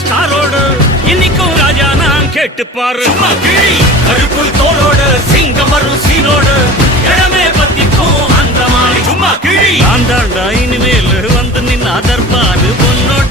ஸ்டாரோடு இன்னைக்கும் ராஜா நான் கேட்டு பாரு கருப்புள் தோளோட சிங்கம் வரும் சீனோடு இடமே பத்திக்கும் அந்த மாதிரி சும்மா கிழி நான் தாண்டா இனிமேல் வந்து நின்னா தர்பாரு பொன்னோட